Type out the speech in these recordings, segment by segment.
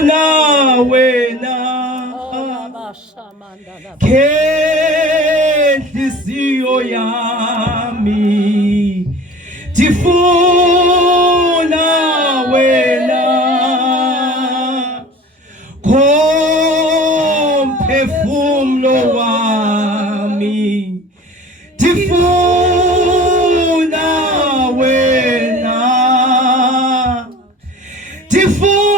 na wena kenhliziyo yami tifuna wena komphefumulo wami tifuna wena tifuna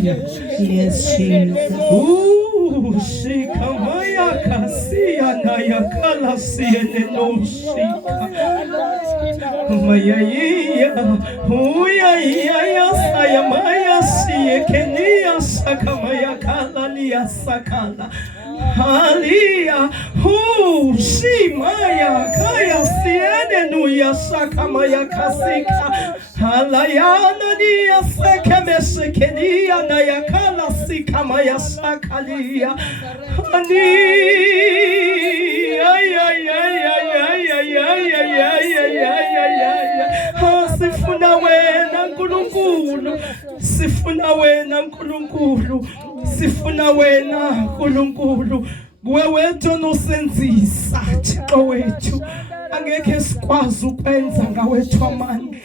Yes, Jesus. Shikamaya kasia naya kalasia nenoshika. Maya huya ya saya maya siye kenia sakamaya kalania sakala. Halia shimaya kaya siene nuya sakamaya kasika. Halayana niya sekemeshekenia na yakala sikama ya sakalia. Ani sifuna wena nkulunkulu, sifuna wena nkulunkulu, sifuna wena nkulunkulu. Gwe wethu nosenzisa Thixo wethu, angekhe sikwazi ukwenza ngawethu amandla.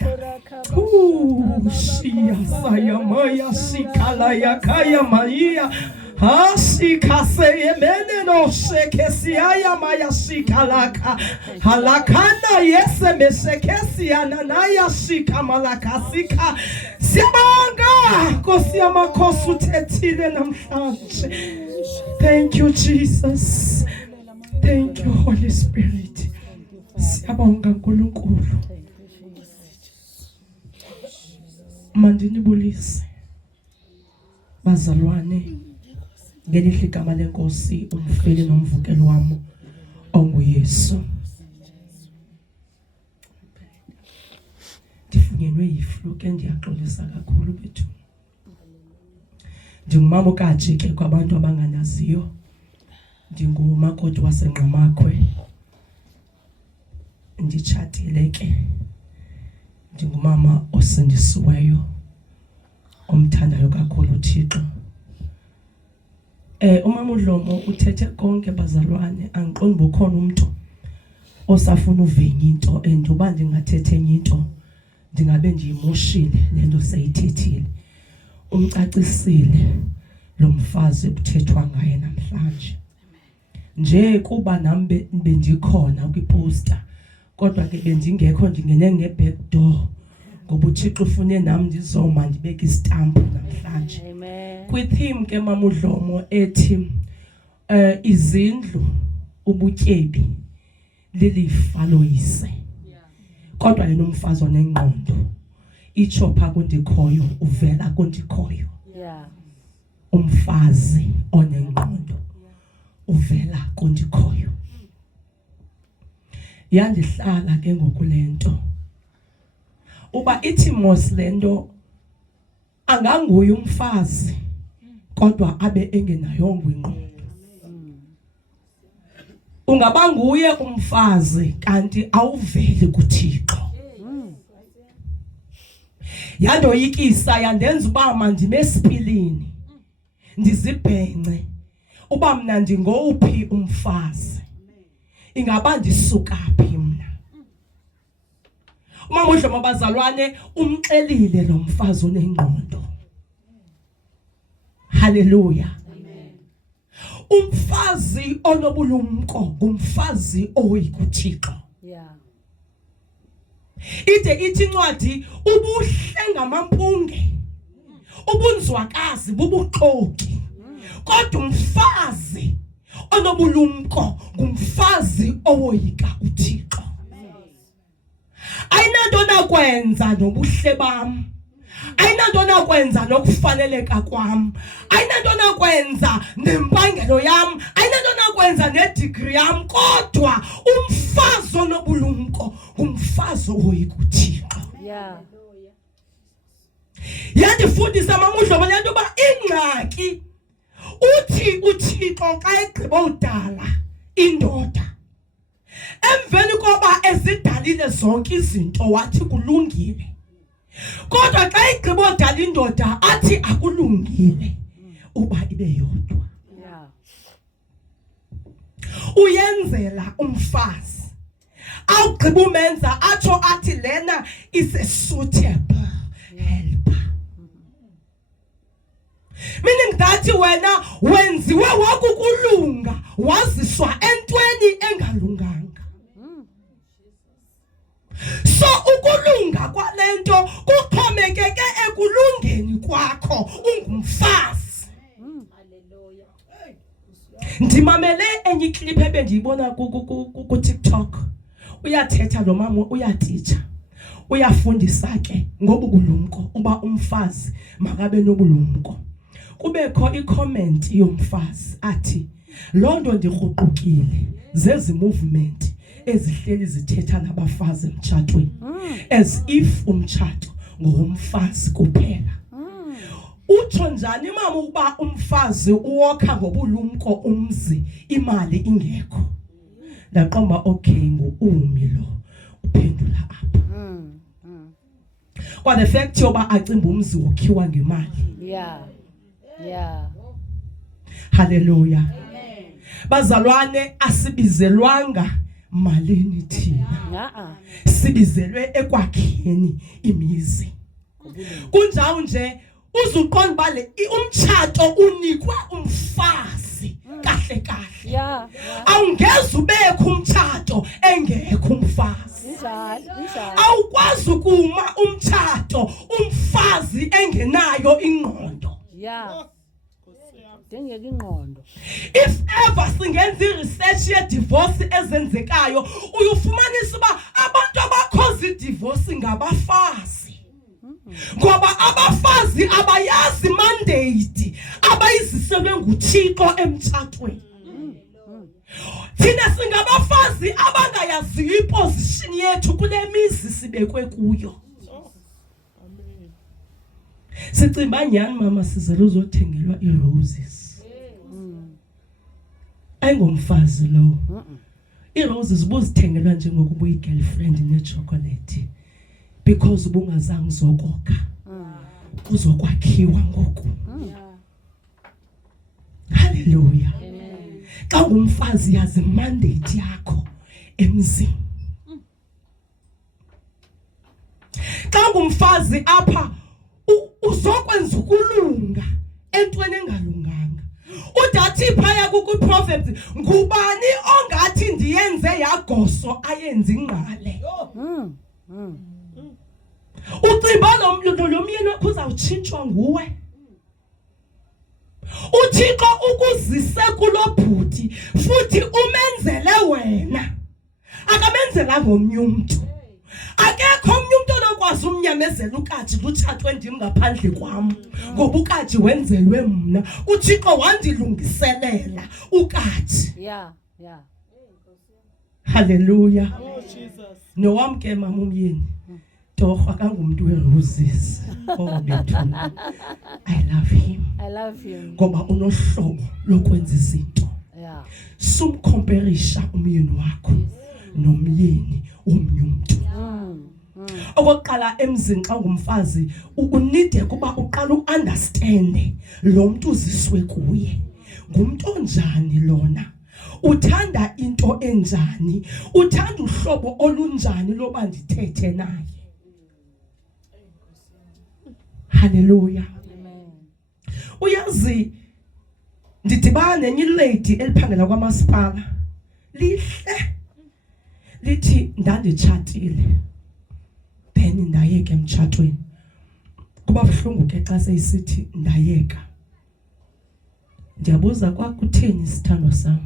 Shia saya maya sikala ya kaya maya Hashikase yemene no shekesi ya maya shikalaka halakana yese meshekesi ananaya shikamalakasika siyabonga Nkosi yamakhosi uthethile namhlanje. Thank you Jesus, thank you Holy Spirit. Siyabonga nkulunkulu. Mandinibulise bazalwane ngelihle igama lenkosi umfeli nomvukelo wami onguYesu. Ndifuna ndangenwe yiflu ke ndiyaxolisa kakhulu bethu. Ndingumama uKaji ke kwabantu abanganaziyo. Ndingumakoti waseNqamakhwe. Nditshatile ke. Ndingumama osindisiweyo omthandayo kakhulu uThixo. Umama uDlomo uthethe konke bazalwane, angiqondi ukhona umuntu osafuna uvenya into enduba ndingathethe enye into ndingabe ndiyimoshile lento seyithethile. Umcacisile lo mfazi kuthethwa ngaye namhlanje. Nje kuba nami bendikhona kwiposter kodwa ke bendingekho ndingene ngeback door ngoba uThixo ufune nami ndizoma ndibeke istampu namhlanje. Amen. Kwitheme ke mama uDlomo ethi izindlu ubutyebi lilifa loyise. Kodwa yena umfazi onengqondo itsho pha kundikhoyo uvela kundikhoyo. Yeah. Umfazi onengqondo uvela kundikhoyo. Yandihlala ke ngokulento uba ithi mos lento anganguye umfazi kodwa abe engenayongo ingqondo. Ungaba nguye umfazi kanti awuveli kuThixo. Yandoyikisa yandenza uba mandime esipilini ndizibhenge uba mna ndingowuphi umfazi, ingaba ndisuka phi mna. Umama uDlomo bazalwane umxelile lo mfazi onengqondo. Haleluya. Umfazi onobulumko umfazi oyikuThixo. Yeah. Ide ithi incwadi ubuhle ngamampunge ubunzwakazi bubuxoki kodwa umfazi onobulumko ngumfazi owoyika uThixo. Ayinanto nakwenza nobuhle bam, ayinanto nakwenza nokufaneleka kwam, ayinanto nakwenza nempangelo yam, ayinanto nakwenza nedegree yam, kodwa umfazi onobulumko ngumfazi owoyika uThixo. Yeah. Yandifundisa mama uDlomo lento uba ingxaki uthi uThixo xa egqiba udala indoda emveni koba ezidalile zonke izinto wathi kulungile, kodwa xa egqiba udala indoda athi akulungile uba ibe yodwa. Yeah. Uyenzela umfazi awugqiba umenza atsho athi lena is a suitable helper. Meaning that wena wenziwe wakukulunga waziswa entweni engalunganga. So ukulunga kwalento kuxhomekeke ekulungeni kwakho ungumfazi. Hallelujah. Ndimamele enye clip ebendiyibona ku TikTok. Uyathetha lo mama uyatitsha. Uyafundisa ke ngobulumko uba umfazi makabe nobulumko. Kubekho i-comment yomfazi athi londo ndirhuqukile zezi movement ezihleli zithetha nabafazi emtshatweni as if umtshato ngomfazi kuphela. Utsho njani mama ukuba umfazi uwokha ngobulumko umzi imali ingekho? Ndaqomba okay nguumi lo uphendula apha. Kwa the fact yoba acimba umzi wokhiwa ngemali. Yeah. Yeah. Hallelujah. Amen. Bazalwane asibizelwanga malini thina. Sibizelwe ekwakheni imizi. Kunjalo nje uzuqonda bale umtshato unikwa umfazi kahle kahle. Yeah. Awungeze ubekho umtshato engekho umfazi. Injalo. Awukwazi ukuma umtshato umfazi engenayo ingqondo. Yeah. Dingeka ingqondo. If ever singenza research ye divorce ezenzekayo uyufumanisa uba abantu abakhoza idivorce ngabafazi. Ngoba abafazi abayazi mandate abayiziselwe nguThixo emtshatweni. Thina singabafazi abangayaziyo iposition yethu kule mizi sibekwe kuyo. Sicimba nyani mama sizele uzothengelwa iroses. Ayingomfazi lo. Iroses ubuzithengelwa njengokuba uyigirlfriend nechocolate because ubungazange uzokoka. Uzokwakhiwa ngoku. Hallelujah. Xa ungumfazi yazi mandate yakho emzini. Xa ungumfazi apha uzokwenza ukulunga entweni engalunganga. Udathi phaya ku Proverbs ngubani ongathi ndiyenze yagoso ayenza ingqale. Ucimba lo myeni wakho uzawutshintshwa nguwe. Uthixo ukuzise kulo bhuti futhi umenzele wena. Akamenzela ngomnye umuntu. Akekho omnye umuntu onokwazi umnyamezela ukaji lutshathwe ndim ngaphandle kwam. Ngoba ukaji wenzelwe mna. Uthixo wandilungiselela ukaji. Yeah. Hallelujah. Nowamke mama umyeni. Torho akangumuntu weroses. Oh bethuna. I love him. Ngoba unohlobo lokwenza izinto. Yeah. Sumcomparisa umyeni wakho nomyeni omnye umuntu. Okokuqala emzini xa ungumfazi unide kuba uqala uunderstand lo muntu uziswe kuye. Ngumuntu onjani lona? Uthanda into enjani? Uthanda uhlobo olunjani loba ndithethe naye? Hallelujah. Amen. Uyazi ndidibana nenye lady eliphangela kwamasipala. Lihle. Lithi ndanditshatile. Then ndayeka emtshatweni. Kuba buhlungu ke xa seyisithi ndayeka. Ndiyabuza kwakutheni sithando sam.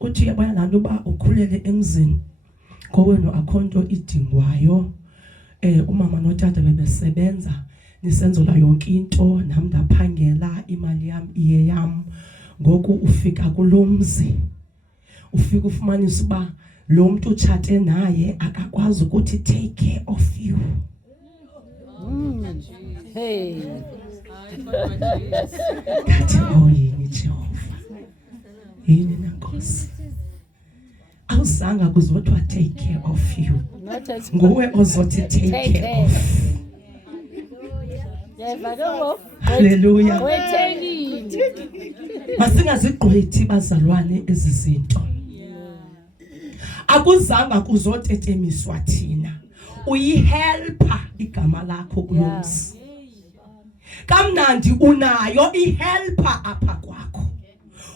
Uthi yabona lanto ba ukhulele emzini. Ngowenu akhonto idingwayo. Umama notata bebesebenza. Nisenzola yonke into nami ndaphangela imali yami iye yami. Ngoku ufika kulomzi. Ufika ufumanisa uba lo muntu utshate naye akakwazi ukuthi take care of you. Hey. Kathi yini Jehova. Yini nankosi. Awuzanga kuzothiwa take care of you. Nguwe ozothi take care of. Hallelujah. Masingazigqithi bazalwane ezi zinto. Akuzanga kuzotetemiswa thina. Uyihelpa igama lakho kulomzi. Kamnandi unayo ihelper apha kwakho.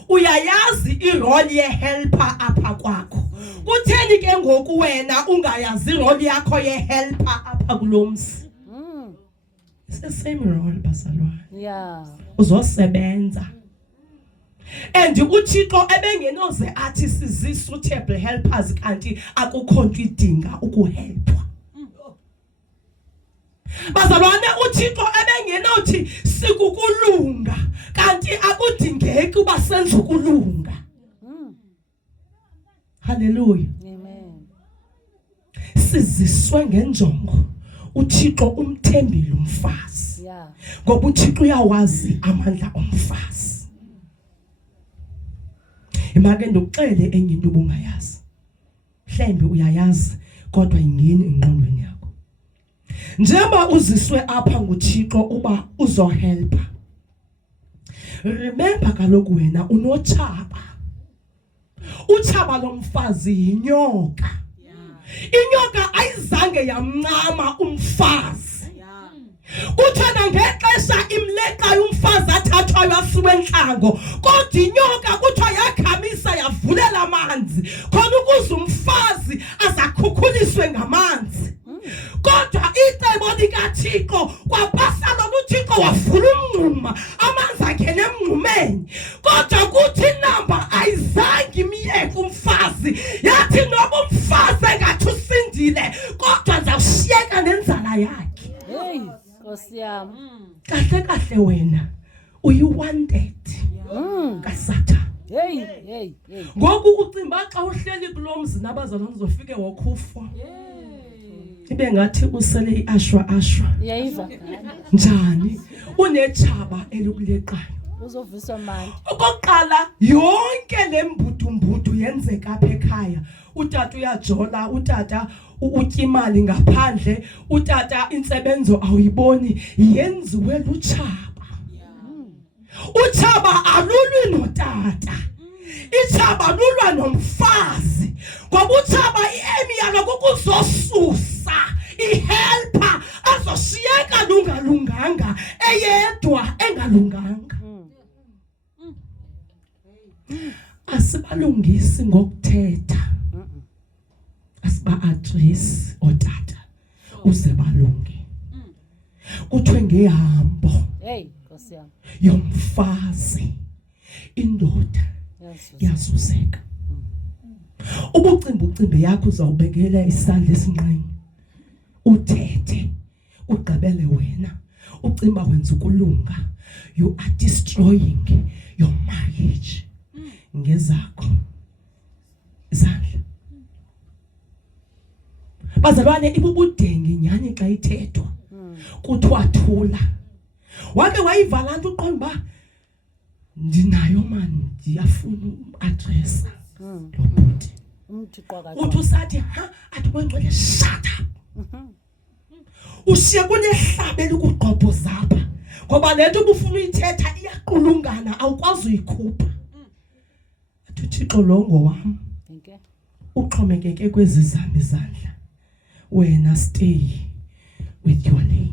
Uyayazi irole yehelper apha kwakho. Kutheni ke ngoku wena ungayazi irole yakho yehelper apha kulomzi? It's the same role bazalwane. Yeah. Uzosebenza. And uThixo ebengenoze athi sizisuitable helpers kanti akukho nto idinga ukuhelpwa. Bazalwane uThixo ebengenothi sikukulunga kanti akudingeki uba senze ukulunga. Hallelujah. Amen. Siziswe ngenjongo. uThixo umthembile umfazi. Yeah. Ngoba uThixo uyawazi amandla omfazi. Imake ndokuxele enye into ubungayazi. Mhlembe uyayazi kodwa ingeni engqondweni yakho. Njengoba uziswe apha nguThixo uba uzohelpa. Remember kaloku wena unoThaba. uThaba lomfazi yinyoka. Inyoka ayizange yamncama umfazi. Kuthana ngexesha imleqa umfazi athathwayo asiwe enhlango. Kodwa inyoka kuthiwa yakhamisa yavulela amanzi khona ukuze umfazi azakhukhuliswe ngamanzi. Kodwa icebo likaThixo kwapasa lo uThixo wavula umngxuma amanzi angena emngxumeni. Kodwa kuthi namba ayizange imyeke umfazi. Yathi noba umfazi engathi usindile kodwa zawushiyeka nenzala yakhe. Hey, Nkosi yami. Kahle kahle wena uyiwanted kaSathane. Hey. Ngoku ucimba xa uhleli kulomzi nabazalwane uzofike wokhufa. Ibe ngathi usele iashwa Yayiva. njani unetshaba elukuleqayo. Uzoviswa manje. Okokuqala yonke lembudumbudu yenzeka apha ekhaya. Utata uyajola, utata utya imali ngaphandle, utata intsebenzo awuyiboni, yenziwe lutshaba. Utshaba alulwi notata. Itshaba lulwa nomfazi. Ngoba utshaba iemi yalo kukuzosusa ihelper azoshiyeka lungalunganga, eyedwa engalunganga. Asibalungisi ngokuthetha. Asiba address otata uze balunge. Kuthiwe ngehambo Hey, Nkosi yami. yomfazi indoda yazuzeka. Ubucimbi yakho uzawubekela isandla esinqeni. Uthethe, ugqibele wena. Ucimba wenza ukulunga. You are destroying your marriage. Ngezakho izandla. Bazalwane ibubudenge nyani xa ithethwa. Kuthiwa thula. Wake wayivala nto uqonda ba ndinayo mani ndiyafuna address lo bhuti. Uthi usathi ha athi kwengcwele shut up. Ushiye kunehlabe lokuqopho zapha. Ngoba lento ubufuna uyithetha iyaqulungana awukwazi uyikhupha. Athi Thixo longo wami. Uxhomekeke kwezi zami izandla. Wena stay with your lane.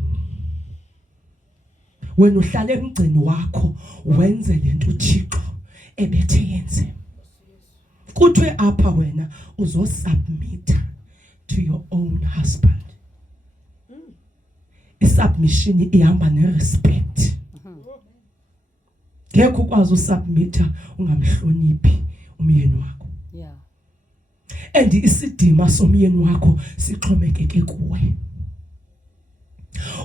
Wena uhlale emgcini wakho wenze lento uThixo ebethe yenze. Kuthiwe apha wena uzosubmit to your own husband. Isubmission ihamba nerespect. Ngeke ukwazi usubmita ungamhloniphi umyeni wakho. Yeah. And isidima somyeni wakho sixhomekeke kuwe.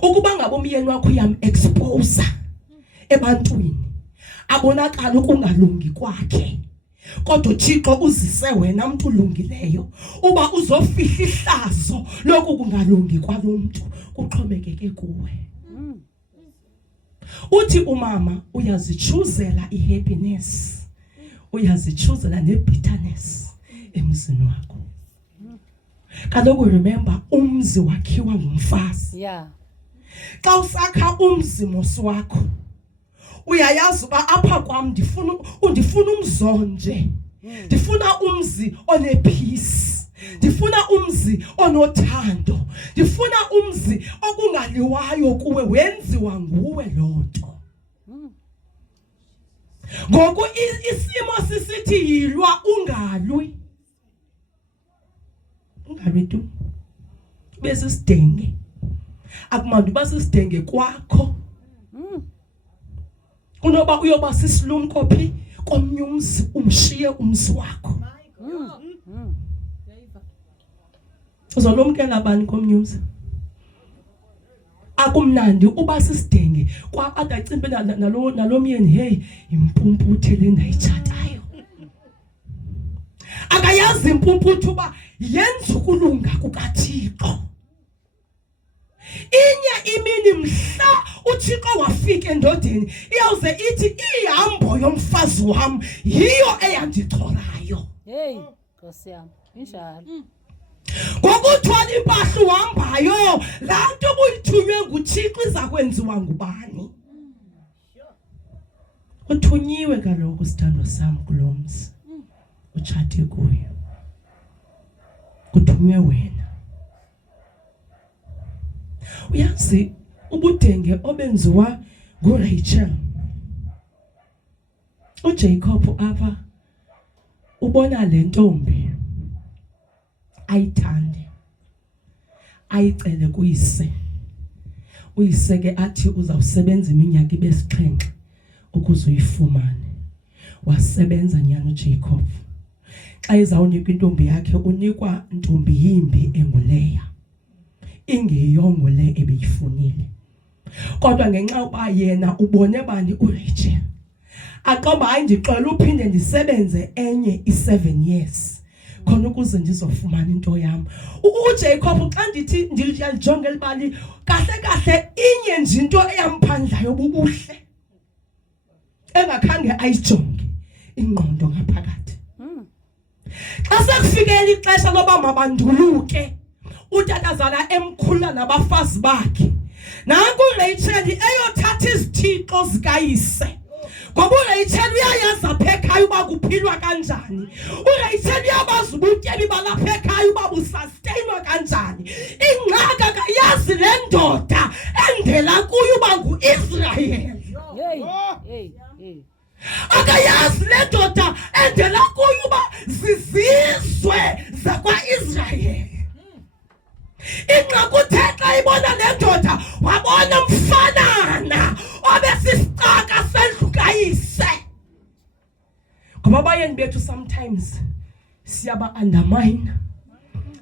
Ukuba ngabe umyeni wakho uyam expose ebantwini abonakala ukungalungi kwakhe, kodwa uThixo uzise wena umuntu ulungileyo uba uzofihla ihlazo lokhu kungalungi kwalomuntu, kuxhomekeke kuwe. Uthi umama uyazichuzela ihappiness, uyazichuzela nebitterness emzini wakho. Kaloku remember umzi wakhiwa ngumfazi. Yeah. Xa usakha umzi mosi wakho uyayazi uba apha kwam ndifuna umzonje. Ndifuna umzi onepeace. Ndifuna umzi onothando. Ndifuna umzi okungaliwayo kuwe, wenziwa nguwe lonto. Ngoku isimo sisithi yilwa ungalwi. Ungalwi tu. Bese sidenge. Akumandi basisidenge kwakho. Kunoba uyoba sisilumko phi komnye umzi umshiye umzi wakho. Uzolumkela bani komnye umzi? Akumnandi uba sisidenge kwa adacimbe nalomyeni hey impumputhe le ndayitshatayo. Akayazi impumputhe uba yenza ukulunga kukaThixo. Inye imini mhla uThixo wafika endodeni iyawuze ithi ihambo yomfazi wami yiyo eyandichorayo. Hey, Nkosi yami. Injalo. Ngokuthwala impahla uhambayo, laa nto ubuyithunywe nguThixo iza kwenziwa ngubani? Uthunyiwe kaloku sithando sam kulo mzi utshate kuyo. Kuthunywe wena. Uyazi ubudenge obenziwa nguRachel. uJacob apha ubona le ntombi ayithande, ayicele kuyise. Uyise ke athi uzawusebenza iminyaka ibe 7 ukuze uyifumane. Wasebenza nyana uJacob. Xa ezawunika intombi yakhe unikwa intombi yimbi enguLeya, ingeyongo le ebeyifunile. Kodwa ngenxa uba yena ubone bani uRachel, aqamba hayi ndixolela uphinde ndisebenze enye i7 years khona ukuze ndizofumana into yami. uJacob xa ndithi ndiyajonga elibali kahle inye nje into eyamphandlayo bubuhle engakhange ayijonge ingqondo ngaphakathi. Xa sekufikela ixesha loba mabanduluke utatazana emkhulula nabafazi bakhe, nanku uRachel eyothatha izithixo zikayise. Ngoba uRachel uyayazi apha ekhaya uba kuphilwa kanjani. uRachel uyabazi ubutyebi balapha ekhaya uba busustainwa kanjani. Ingxaki akayazi le ndoda endela kuyo uba nguIsrael. Akayazi le ndoda endela kuyo uba zizizwe zakwa-Israel. Ingxaki uThixo ibona le ndoda wabona umfanana obesisicaka sendlu kayise. Ngoba abayeni bethu sometimes siyaba undermine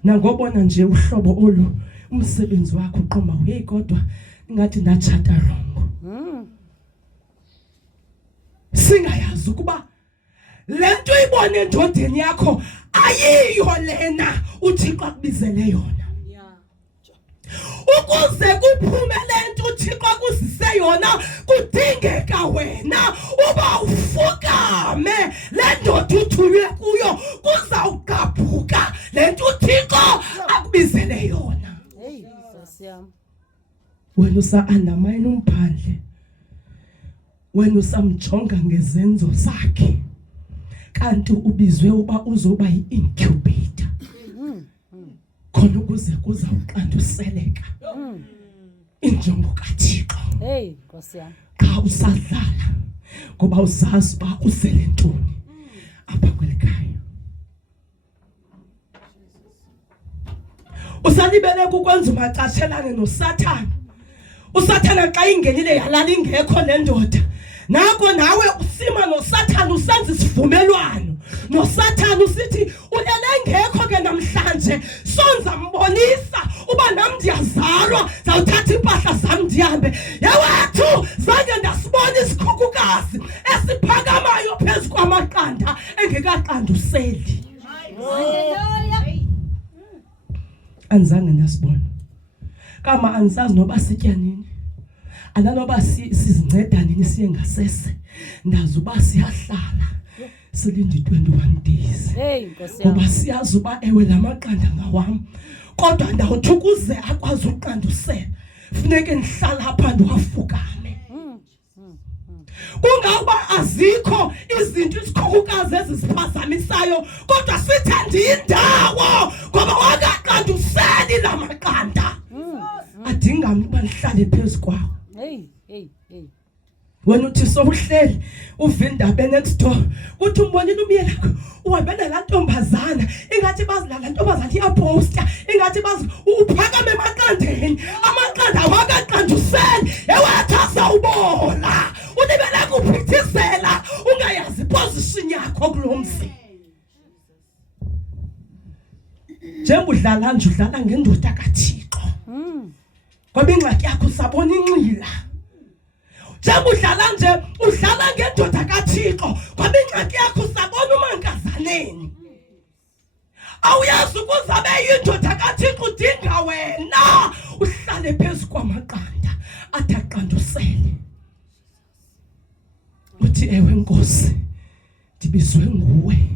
nangobona nje uhlobo olu umsebenzi wakho uqoma hey kodwa ngathi ndatshata rongo. Singayazi ukuba lento ibone endodeni yakho ayiyo lena uThixo akubizele yona. Ukuze kuphume lento uThixo akuzise yona kudingeka wena uba ufukame le ndoda uthulwe kuyo kuzawugqabhuka lento uThixo akubizele yona. Wena usa-undermine umphandle, wena usamjonga ngezenzo zakhe, kanti ubizwe uba uzoba yi-incubator khona ukuze kuzawuqanduseleka injongo kaThixo. Nkosi yami. Xa usadlala ngoba uzazi uba uzele ntoni apha kweli khaya. Usalibele ukwenza umacashelane noSathane. uSathane xa ingenile yalala ingekho le ndoda, nako nawe usima noSathane usenza isivumelwano noSathane usithi ulele ngekho ke namhlanje sonza mbonisa uba nam ndiyazalwa zawuthatha impahla zam ndihambe. Yewethu zange ndasibona isikhukhukazi esiphakamayo phezu kwamaqanda engekaqanduseli. Anzange ndasibona. Kama andisazi noba sitya nini, ananoba sizinceda nini siye ngasese, ndazi uba siyahlala silinde 21 days. Ngoba siyazi uba ewe la maqanda ngawam, kodwa ndawuthi ukuze akwazi uqandusela funeke ndihlala apha ndiwafukame. Kungawuba azikho izinto isikhukhukazi ezisiphazamisayo, kodwa sithanda indawo ngoba wakaqanduseli la maqanda. Adingami uba ndihlale phezu kwawo. Wena uthi sowuhleli uva indaba next door kuthi umbonile umyeni wakho uhambe nalaa ntombazana ingathi bazi laa ntombazana iyaposta ingathi bazi uphakame emaqandeni, amaqanda awakaqanduseli. Ewethu azawubola ulibele kuphithizela ungayazi iposition yakho kulo mzi. Njengoba udlala nje udlala ngendoda kaThixo ngoba ingxaki yakho sabona inxila. Njengoba udlala nje udlala ngendoda kaThixo ngoba ingxaki yakho sabona umankazaneni. Awuyazi ukuzabe yindoda kaThixo udinga wena uhlale phezu kwamaqanda athi aqandusele. Uthi ewe Nkosi ndibizwe nguwe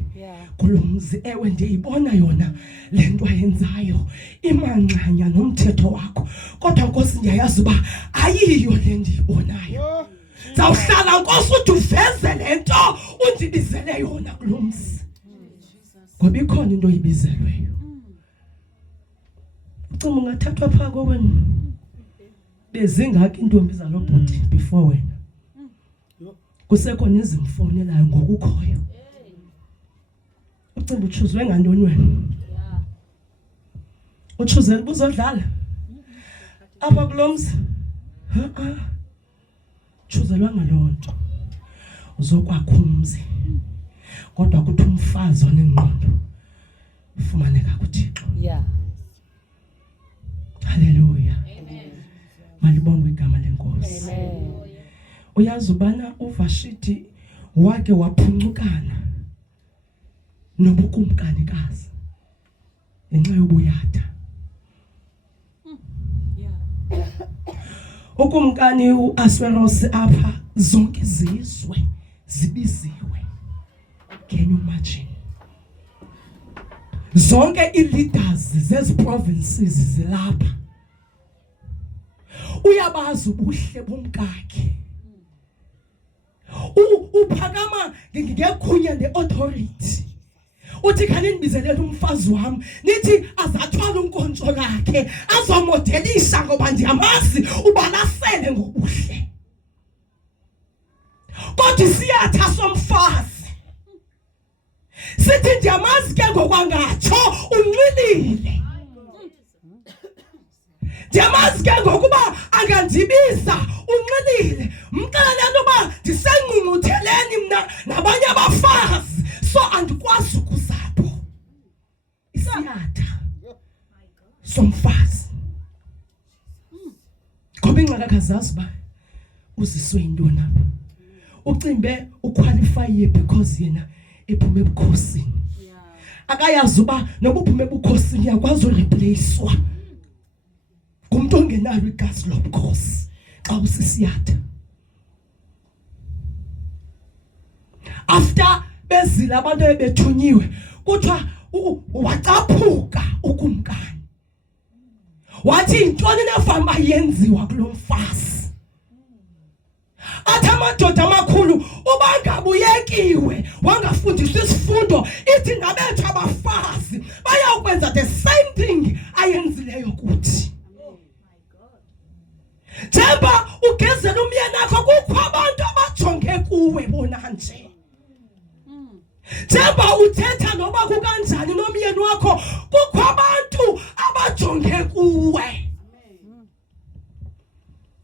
kulo mzi, ewe ndiyayibona yona le nto ayenzayo imanxanya nomthetho wakho, kodwa Nkosi ndiyayazi uba ayiyo le ndiyibonayo. Zawuhlala Nkosi uthi uveze le nto undibizele yona kulo mzi ngoba ikhona into oyibizelweyo. Ucima ungathathwa phaa kowena bezingaki intombi zalo bhuti before wena, kusekhona izimfonelayo ngokukhoyo. Ucimba uchuzwe ngantoni wena? Uchuzela ubuzodlala apha kulo mzi? Chuzelwa ngaloo nto uzokwakha umzi, kodwa kuthi umfazi onengqondo ufumaneka kuThixo. Haleluya. Malibongwe igama lenkosi. Uyazi ubana uVashiti wake waphuncukana nobukumkanikazi. ngenxa yobuyatha. Ukumkani uAsweros apha zonke izizwe zibiziwe. Can you imagine? Zonke ileaders zezi provinces zilapha. Uyabazi ubuhle bomkakhe. Uphakama ngekhunya neauthority. Uthi khani nibizelele umfazi wami nithi azathwala unkonzo lakhe azomodelisha ngoba ndiyamazi ubalasele ngobuhle. Kodwa siyatha somfazi sithi ndiyamazi ke ngokwangatsho unxilile. Ndiyamazi ke ngokuba angandibiza unxilile. Mxelele uba ndisengqungqutheleni mna nabanye abafazi so andikwazi ukuzapho. Isiyatha somfazi. Ngoba ingxaka kazazi ba uziswe intoni apha. Ucimbe uqualify because yena ephume ebukhosini. Akayazi uba noba uphume ebukhosini yakwazi ureplacewa ngumuntu ongenalo igazi lobukhosi xa usisiyatha. After bezile abantu ebethunyiwe kuthiwa wacaphuka ukumkani. Wathi intoni nefama yenziwa kulomfazi. Athi amadoda amakhulu ubangabuyekiwe wangafundiswa isifundo ithi ngabethu abafazi bayakwenza the same thing ayenzileyo kuthi. Njeba ugezela umyeni wakho kukho abantu abajonge kuwe bona nje. Njeba uthetha noba kukanjani nomyeni wakho kukho abantu abajonge kuwe.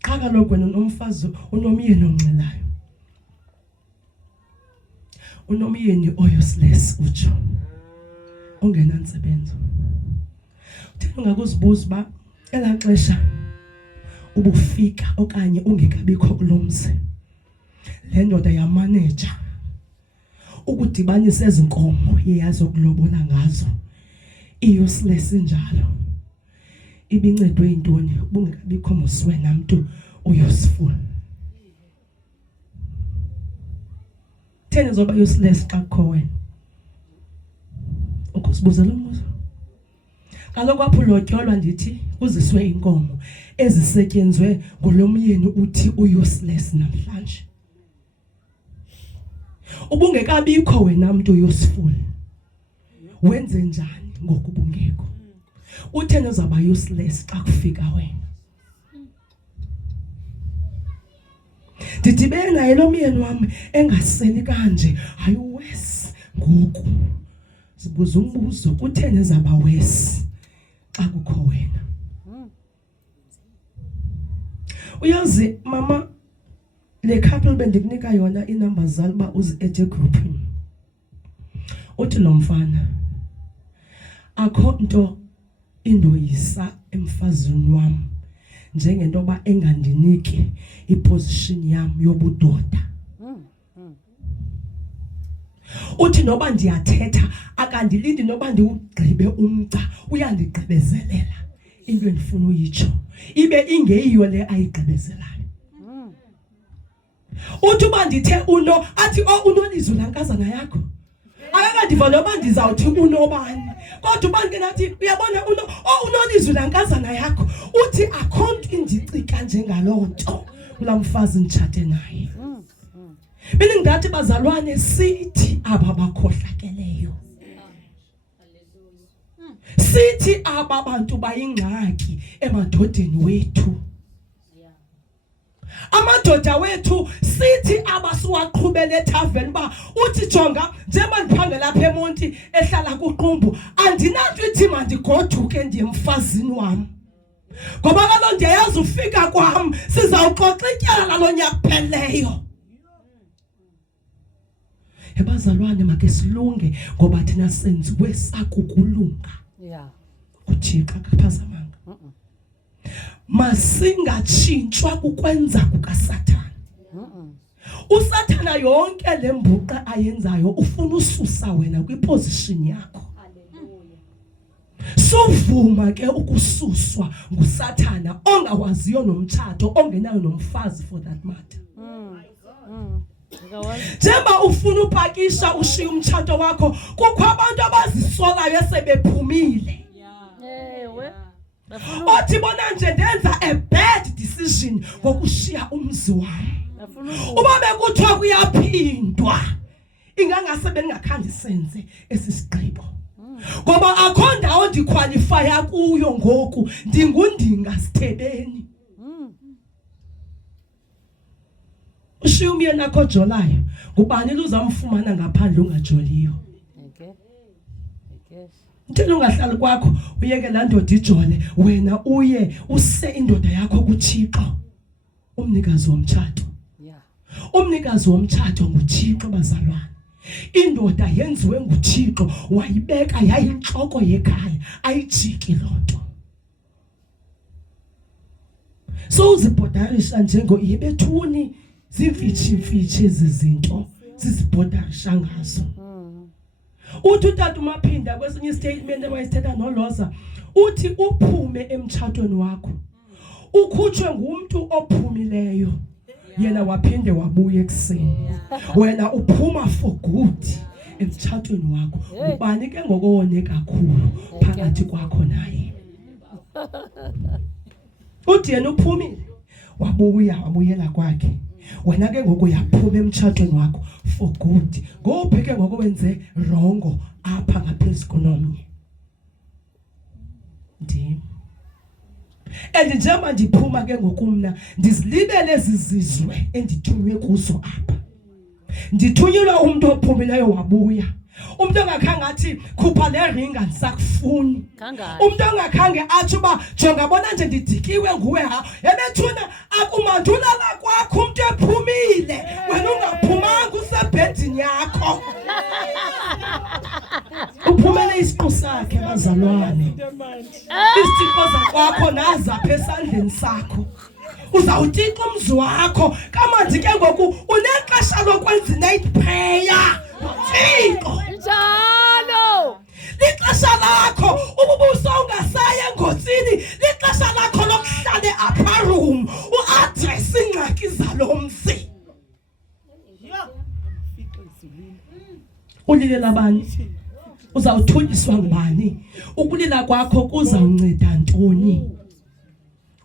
Xa kaloku wena nomfazi unomyeni onxilayo. Unomyeni useless utsho. Ongenantsebenzo. Uthini ungakuzibuza ba elaxesha ubufika okanye ungekabikho kulomzi. Le ndoda yamanager ukudibanisa ezinkomo yeyazo kulobola ngazo. Useless njalo. Ibincedwe intoni ubungekabikho moswe namntu useful. Thena zoba useless xa kukho wena. Ukusibuzela umbuzo. Kaloku apho lotyolwa ndithi uziswe inkomo ezisetyenzwe ngolomyeni uthi useless namhlanje. Ubungekabikho wena mntu useful. Wenze njani ngokubungekho? Uthena uzaba useless xa kufika wena. Ndidibe naye lo myeni wami engaseli kanje hayi wes ngoku. Sibuza umbuzo kuthena ezaba wes xa kukho wena. Uyazi mama le couple bendikunika yona inamba zalo ba uzi-add egroupini. Uthi lo mfana akho nto indoyisa emfazini wami njengento ba engandiniki iposition yami yobudoda. Uthi noba ndiyathetha akandilindi noba ndiwugqibe umca uyandigqibezelela into endifuna uyitsho ibe ingeyiyo le ayigqibezelayo. Uthi uba ndithe uno athi unolizwi lankazana yakho. Akakandiva noba ndizawuthi unobani. Kodwa ubani nathi uyabona unolizwi lankazana yakho. Uthi akho nto indicika njengaloo nto kulaa mfazi nditshate naye. Bengingathi bazalwane sithi aba bakhohlakeleyo. Sithi aba bantu bayingxaki emadodeni wethu. Amadoda wethu sithi abasiwaqhubele ethaveni ba uthi jonga njengoba ndiphangela lapha eMonti ehlala kuQumbu andinanto ithi mandigoduke ndiyemfazini wami. Ngoba kaloku ndiyayazi ufika kwami sizawuxoxa ityala lalo nyaka kupheleyo. Ebazalwane make silunge ngoba thina senziwe sakukulunga. Uthixo akaphazamanga. Masingatshintshwa kukwenza kukaSathane. uSathana yonke lembuqa ayenzayo ufuna ususa wena kwiposition yakho. suvuma ke ukususwa nguSathana ongawaziyo nomtshato ongenayo nomfazi for that matter. Njengoba ufuna upakisha ushiya umtshato wakho kukho abantu abazisolayo sebephumile. Othi bona nje ndenza a bad decision ngokushiya umzi wami. Uma bekuthiwa kuyaphindwa ingangase bengakhange senze esisigqibo. Ngoba akho ndawo ndiqualifya kuyo ngoku ndingundinga sithebeni. Ushiya umyeni akho jolayo ngubani luzamfumana ngaphandle ungajoliyo. Ngicela ungahlali kwakho uyeke la ndoda ijole wena uye use indoda yakho kuThixo umnikazi womtshato. Umnikazi womtshato nguThixo bazalwane. Indoda yenziwe nguThixo wayibeka yayinhloko yekhaya ayijiki lonto. So uzibhodarisha njengo yebethuni zimfitshi izinto sizibhodarisha ngazo. Uthi utata umaphinda kwesinye statement ewayithetha noLoza uthi uphume emtshatweni wakho ukhutshwe ngumuntu ophumileyo yena waphinde wabuya ekseni wena uphuma for good emtshatweni wakho. Ubani ke ngokowone kakhulu phakathi kwakho naye? Uthi yena uphumile wabuyela kwakhe wena ke ngoku uyaphuma emtshatweni wakho for good. Ngobheke ngokwenze wrong apha ngaphezulu konomnye. Ndim njengoba ndiphuma ke ngokumna ndizilibele ezizizwe endithunywe kuzo apha. Ndithunyelwa umuntu ophumileyo wabuya. Umuntu ongakhange athi khupha le ring andisakufuni. Umuntu ongakhange athi uba jonga bona nje ndidikiwe nguwe ha. Ebethuna akumandulala kwakho umuntu ephumile wena ungaphumanga usebhedini yakho. Uphumele isiqu sakhe bazalwane. Isithixo zakwakho nazapha esandleni sakho. Uzawutika umzi wakho kamanje ke ngoku unexesha lokwenza i-night prayer. Thixo njalo lixesha lakho ububuso ungasaye engozini. Lixesha lakho lokuhlala e-upper room uaddress ingxaki zalomzi. Ulilela bani? Uzawuthunyiswa ngubani? Ukulila kwakho kuzawunceda ntoni?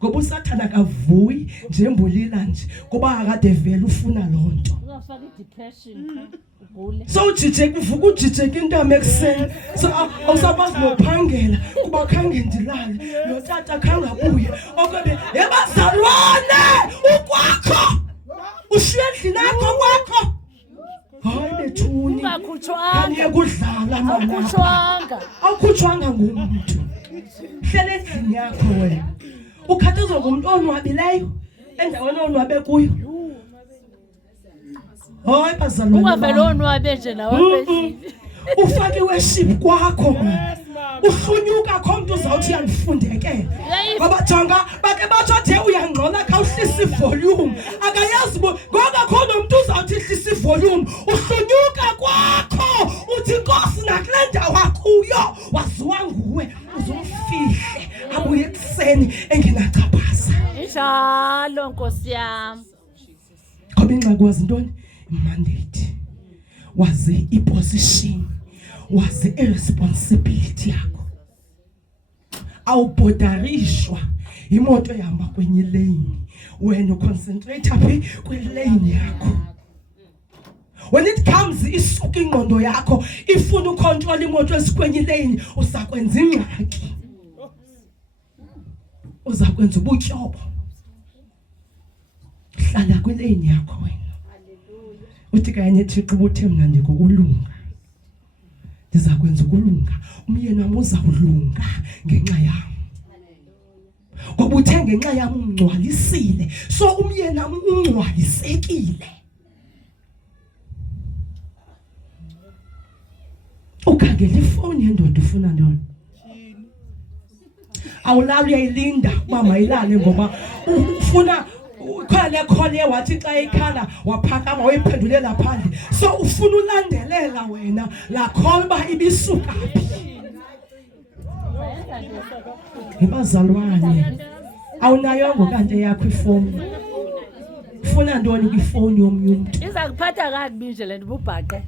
Ngoba uSathana akavuyi njembulila nje kuba akade vele ufuna lonto. uzafaka i-depression ugule. So ujije kuvuka ujije intama ekseni. So awusakwazi nophangela kuba khange ndilale. Lo tata khange abuye. Okube yebazalwane ukwakho. Ushiye endlini yakho kwakho. Hayi bethuni. Ungakhutshwanga. Kanye kudlala mama. Awukhutshwanga. Awukhutshwanga ngumuntu. Hlele endlini yakho wena. Ukhathazwa ngumuntu onwabileyo endaweni onwabe kuyo. Hayi bazalwane. Ungavele onwabe nje nawe phezulu. Ufake worship kwakho man. Uhlunyuka khomntu uzawuthi yandifundeke. Ngoba jonga bake batsho athe uyangcola khawuhlisa ivolume. Akayazi ngoba khona umuntu uzawuthi hlisa ivolume. Uhlunyuka kwakho uthi Nkosi nakule ndawo akuyo waziwa nguwe uzumfihle abuye ekseni engenachaphaza. Njalo Nkosi yami. Ngoba ingxaki wazi ntoni? Mandate. Wazi iposition. Wazi irresponsibility yakho. Awubhodarishwa imoto ehamba kwenye lane. Wena concentrate aphi kwilane yakho. When it comes isuka ingqondo yakho ifuna ucontrol imoto esikwenye lane usakwenza ingxaki. Uzakwenza ubutyobo. Hlala kwilane yakho wena. Uthi kanye Thixo ubuthe mina ndikokulunga. Ndiza kwenza ukulunga. Umyeni wami uzawulunga ngenxa yami. Ngoba uthe ngenxa yami ungcwalisile. So umyeni wami ungcwalisekile. Ukhangela ifoni yendoda ufuna ntoni? Awulali uyayilinda uba mayilale ngoba ufuna khona le khona wathi xa ikhala waphakama wayiphendulela phandle. So ufuna ulandelela wena la call ba ibisuka phi. Bazalwane, awunayongo kanti eyakho ifoni. Ufuna ntoni kwifoni yomnye umuntu? Iza kuphatha kakubi nje le nto ububhaqe.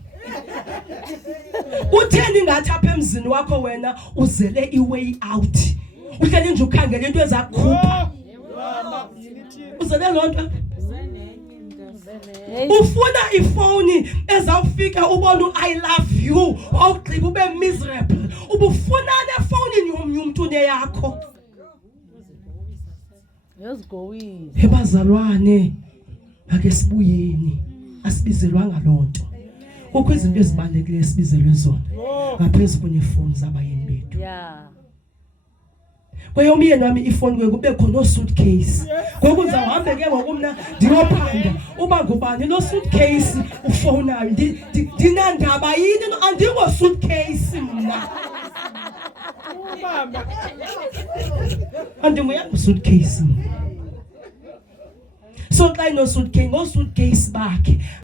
Utheni ngathi apha emzini wakho wena uzele iway out? Uhleli nje ukhangela into ezakukhupha. Uzele lonto? Ufuna ifoni ezawufika ubone I love you, awugqiba ube miserable. Ubufuna nefoni yomnye umuntu neyakho. Yozigowile. Bazalwane, ake sibuyeni. Asibizelwanga lonto. Kukho izinto ezibalekile esibizelwe zona ngaphezulu kunefoni zabayeni bethu. Yeah. Kweyomyeni wami ifoni kube khona no suitcase. Ngoku ngizahambe ke ngokumna ndiyophanda uba ngubani no suitcase ufonayo. Ndinandaba yini andingo suitcase mna. Mama. Andimuyanga suitcase. So xa ino suitcase bakhe